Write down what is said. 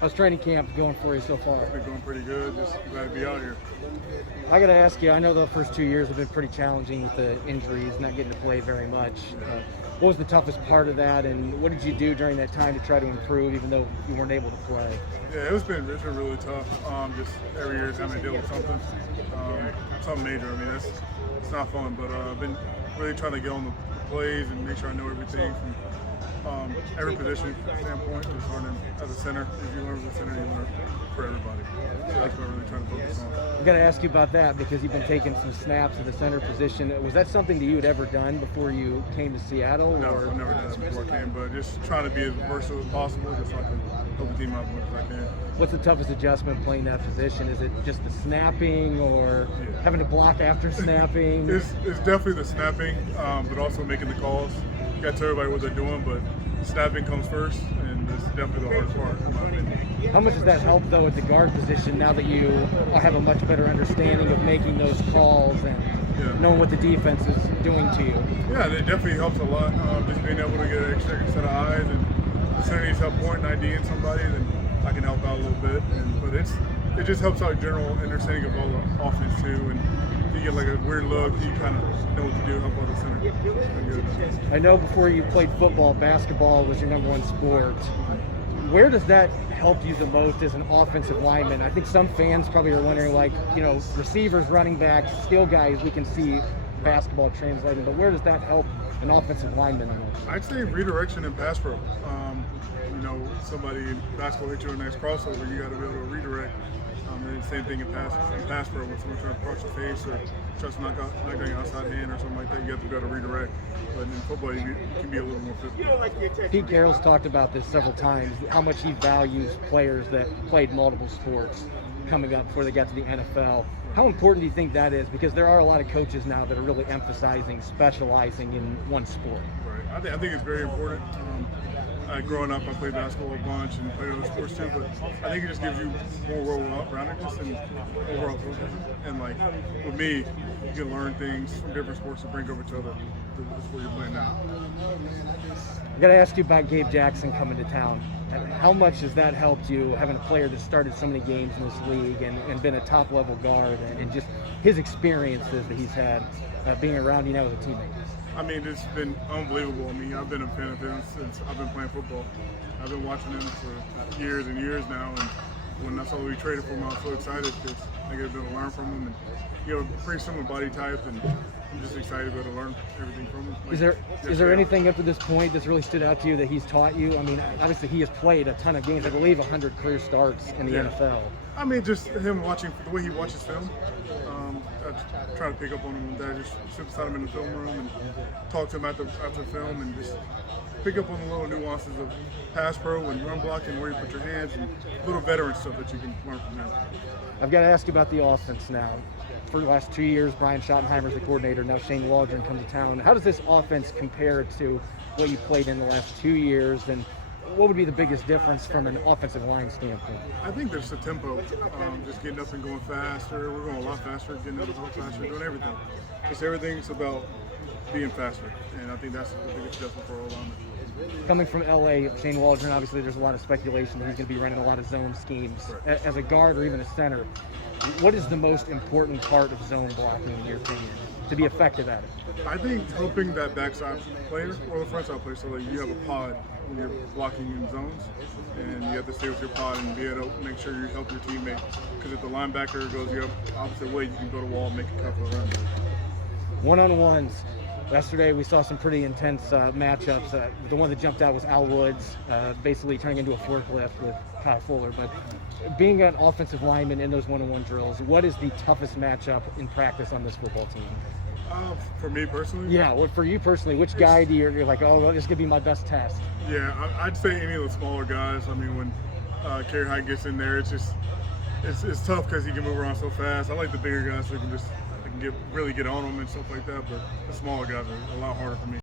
How's training camp going for you so far? It's been going pretty good. Just glad to be out here. I got to ask you, I know the first 2 years have been pretty challenging with the injuries, not getting to play very much. What was the toughest part of that, and what did you do during that time to try to improve, even though you weren't able to play? Yeah, it's been really tough. Just every year having to deal with something major. I mean, it's not fun, but I've been really trying to get on the plays and make sure I know everything from every position standpoint. Just learning as a center. If you learn as a center, you learn for everybody. So that's what I'm really trying to focus on. I'm going to ask you about that because you've been taking some snaps at the center position. Was that something that you had ever done before you came to Seattle? No, or? I've never done that before I came, but just trying to be as versatile as possible, just so I can help the team out as much as I can. What's the toughest adjustment playing that position? Is it just the snapping or having to block after snapping? It's definitely the snapping, but also making the calls. You got to tell everybody what they're doing, but snapping comes first, and it's definitely the hardest part, in my opinion. How much does that help, though, at the guard position now that you have a much better understanding of making those calls and knowing what the defense is doing to you? Yeah, it definitely helps a lot. Just being able to get an extra set of eyes, and if the center needs help pointing IDing somebody, then I can help out a little bit. But it just helps out general understanding of all the offense too. And if you get like a weird look, you kind of know what to do, help out the center. I know before you played football, basketball was your #1 sport. Where does that help you the most as an offensive lineman? I think some fans probably are wondering, like, receivers, running backs, skill guys, we can see basketball translating, but where does that help an offensive lineman the most? I'd say redirection and pass pro. Somebody in basketball hit you a nice crossover, you got to be able to redirect. And the same thing in pass pro, when someone tries to cross your face or tries to knock out your outside hand or something like that, you have to be able to redirect. But in football, you can be a little more physical. Pete Carroll's talked about this several times, how much he values players that played multiple sports coming up before they got to the NFL. How important do you think that is? Because there are a lot of coaches now that are really emphasizing specializing in one sport. Right. I think it's very important. Growing up, I played basketball a bunch and played other sports too, but I think it just gives you more well-roundedness and overall focus. And like with me, you can learn things from different sports to bring over to the sport you're playing now. I got to ask you about Gabe Jackson coming to town. How much has that helped you, having a player that started so many games in this league and been a top-level guard, and just his experiences that he's had being around you now as a teammate? I mean, it's been unbelievable. I mean, I've been a fan of him since I've been playing football. I've been watching him for years and years now, and when I saw we traded for him, I was so excited because I get to be able to learn from him. And you have a pretty similar body type, and I'm just excited to be able to learn everything from him. Is there anything up to this point that's really stood out to you that he's taught you? I mean, obviously he has played a ton of games. I believe 100 career starts in the NFL. I mean, just him watching, the way he watches film. I try to pick up on him with that. Just sit beside him in the film room and talk to him after film, and just pick up on the little nuances of pass pro and run blocking, where you put your hands, and little veteran stuff that you can learn from him. I've got to ask you about the offense now. For the last 2 years, Brian Schottenheimer's the coordinator. Now Shane Waldron comes to town. How does this offense compare to what you played in the last 2 years, and what would be the biggest difference from an offensive line standpoint? I think there's the tempo, just getting up and going faster. We're going a lot faster, getting up and going faster, doing everything. Just everything's about being faster, and I think that's the biggest adjustment for all linemen. Coming from LA, Shane Waldron, obviously there's a lot of speculation that he's going to be running a lot of zone schemes. Right. As a guard or even a center, what is the most important part of zone blocking in your opinion to be effective at it? I think helping that backside player or the front side player, so that you have a pod when you're blocking in zones, and you have to stay with your pod and be able to make sure you help your teammate. Because if the linebacker goes the opposite way, you can go to wall and make a couple of runs. One-on-ones. Yesterday we saw some pretty intense matchups. The one that jumped out was Al Woods, basically turning into a forklift with Kyle Fuller. But being an offensive lineman in those one-on-one drills, what is the toughest matchup in practice on this football team? For me personally? Yeah, well, for you personally, which guy do you're like, oh, well, this could be my best test? Yeah, I'd say any of the smaller guys. I mean, when Kerry Hyde gets in there, it's tough because he can move around so fast. I like the bigger guys so I can really get on them and stuff like that, but the smaller guys are a lot harder for me.